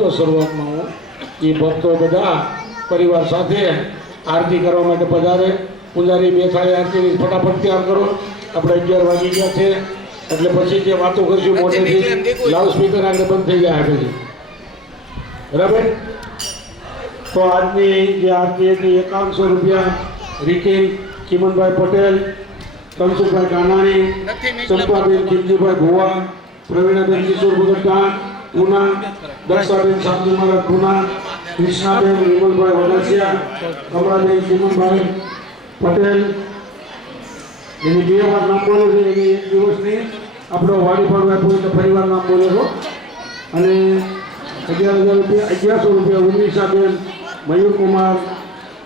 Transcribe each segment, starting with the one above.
હતો શરૂઆતમાં હું એ ભક્તો બધા પરિવાર સાથે આરતી કરવા માટે પધારે. પૂજારી બે થાળી આરતીની ફટાફટ તૈયાર કરો. આપણે 11 વાગી ગયા છે એટલે પછી જે વાતો કરીશું મોટેથી લાઉડ સ્પીકર આગળ બંધ થઈ જાય પછી. બરાબર? તો આજની જે આરતી હતી 5100 રૂપિયા રિકિન કિમનભાઈ પટેલ, કંસુભાઈ કાનાણી, ચંપાબેન ખીમજીભાઈ ભુવા, પ્રવીણાબેન કિશોર ભગતડા પૂના, દક્ષાબેન શાંતિ મહારાજ પૂના, કૃષ્ણાબેન વિમલભાઈ વડાસિયા, કમળાબેન કિમનભાઈ પટેલ. એની 2 વાર નામ બોલે છે. એની 1 દિવસની આપણો વાડીફળભાઈ પૂરી પરિવાર નામ બોલે છો. અને 11,000 રૂપિયા ઉર્મિષાબેન, મયુરકુમાર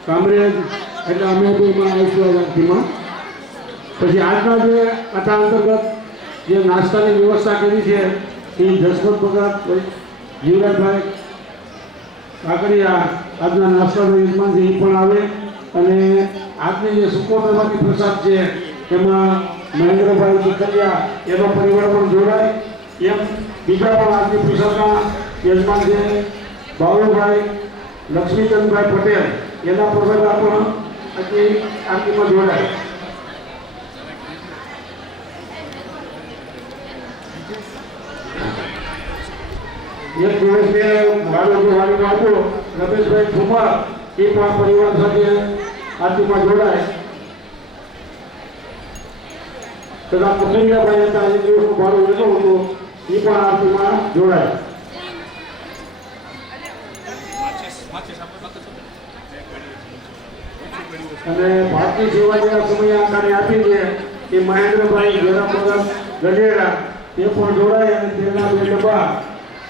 કામરેજ, એટલે અમે બી આવીશું. પછી આજના જે કથા અંતર્ગત જે નાસ્તાની વ્યવસ્થા કરી છે એ જસવંત ભગત, જીવરાજભાઈ કાકડિયા આજના નાસ્તાનો યજમાન છે, એ પણ આવે. અને આજની જે સુકોમેવાથી પ્રસાદ છે એમાં મહેન્દ્રભાઈ ચીખલિયા એનો પરિવાર પણ જોડાય. એમ બીજા પણ આજની પ્રસાદના યજમાન છે બાબુભાઈ લક્ષ્મીચંદભાઈ પટેલ, એના પ્રસાદા પણ આજની આરતીમાં જોડાય. એક દિવસે વાડીમાં આપ્યો રમેશભાઈ ઠુમર, એ પણ પરિવાર સાથે આરતીમાં જોડાય. તથા કુટુંબિયાભાઈ હતા, એક દિવસનું ભાડું લેતો હતો, એ પણ આરતીમાં જોડાય. અને ભારતીય સેવા જેવા સમય આકારે આપી છે એ મહેન્દ્રભાઈ ગેરામગર ગઢેડા એ પણ જોડાય. અને તેના 2 ડબ્બા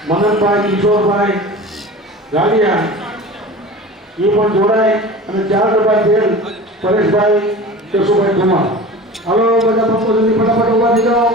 મનનભાઈ કિશોરભાઈ ગાલિયા એ પણ જોડાય. અને 4 ડબ્બા તેલ પરેશભાઈ કેશુભાઈ કુમાર. હાલો બધા પપ્પો જલ્દી ફટાફટ ઉભા થઈ જાઓ.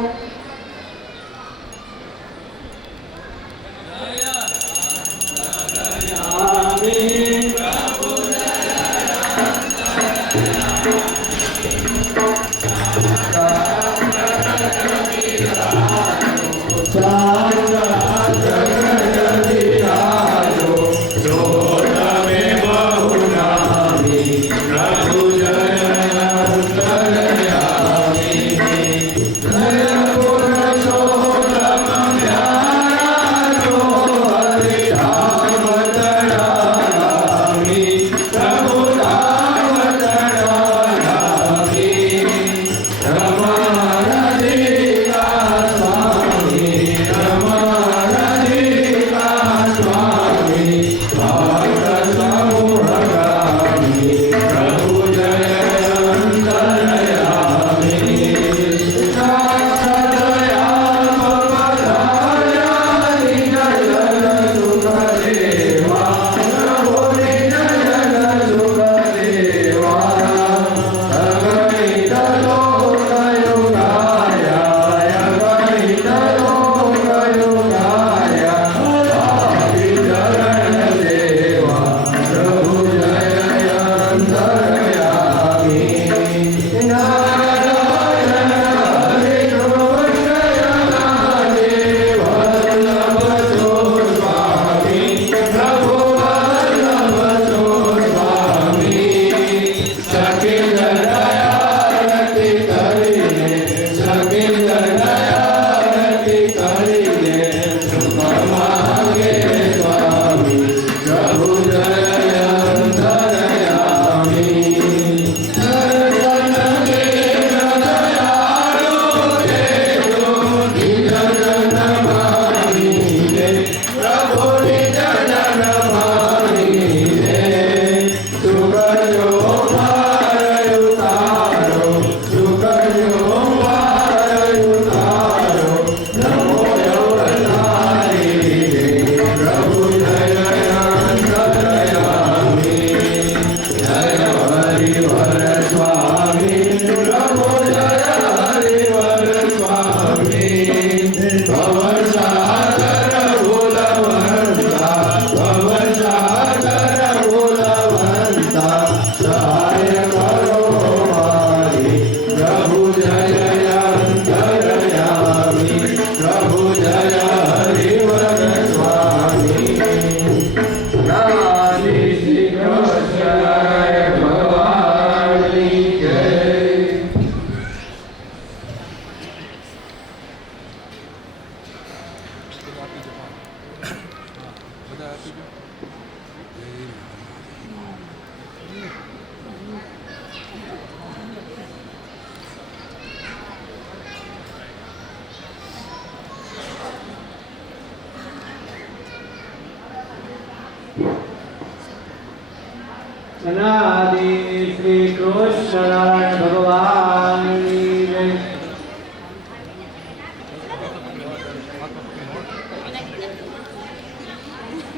અનાદિ શ્રી કૃષ્ણ નારાયણ ભગવાનની જય.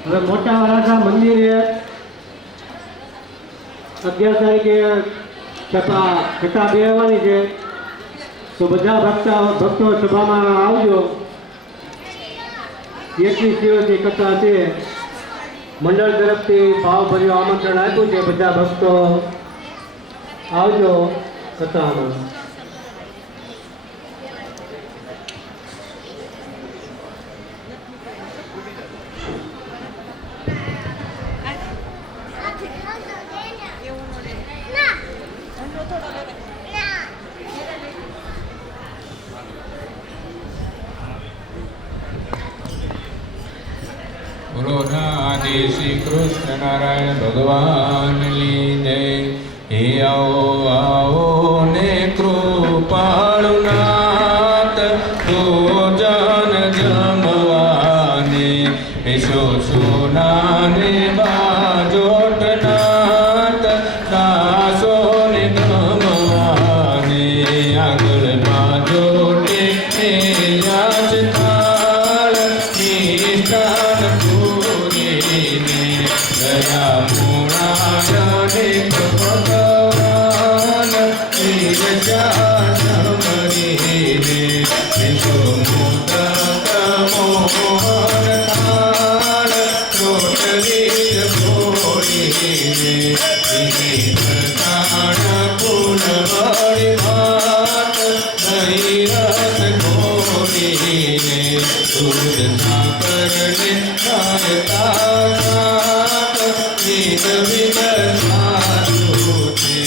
હવે મોટા વરાછા મંદિરે 11 તારીખે છઠ્ઠા બેહવાની છે, તો બધા ભક્તો સભામાં આવજો. 21 દિવસની કથા છે. મંડળ તરફથી ભાવભર્યું આમંત્રણ આપ્યું છે. બધા ભક્તો આવજો કથામાં. બોલો આદિ શ્રી કૃષ્ણ નારાયણ ભગવાનની જય. હે આવો આવો ને કૃપાળુ નાથ ભોજન જમવાને વિશો સોનાને બાજોટ નાથ દાસો ને ગમવાને આગળ બાજોટે યાચ થાળ નિષ્ઠાન પૂરીને દયા પૂર્ણાને ભગવાન સમરીને વિશો મોદક મોહન થાળ રોટલી ભોળીને કાણ ફૂલ વળી ભાત દહીં રસ ઘોળીને દૂધ સાકરને ખાતા વિધ વિધ સાધુ છે.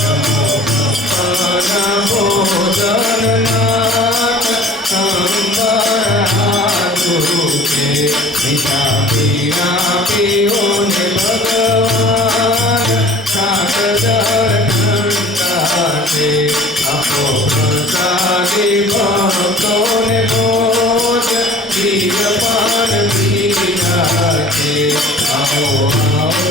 નમો ભગવાન ભોજન નાથ સંભાળાધુ છે. મીઠા પીણા પીઓ ને ભગવાન શાક જળ ઠંડા છે. આપો પ્રસાદી ભક્તોને ભોજ ખીર પાન પીરા છે. આવો આવો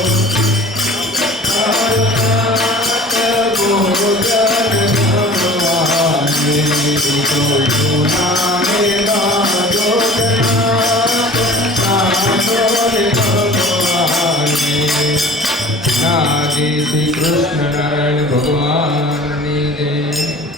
ભોજન ભગવાને દીધો સુનાને બાજોટનાથ સાસોને ભગવાને. આદિ શ્રી કૃષ્ણ નારાયણ ભગવાનની જય.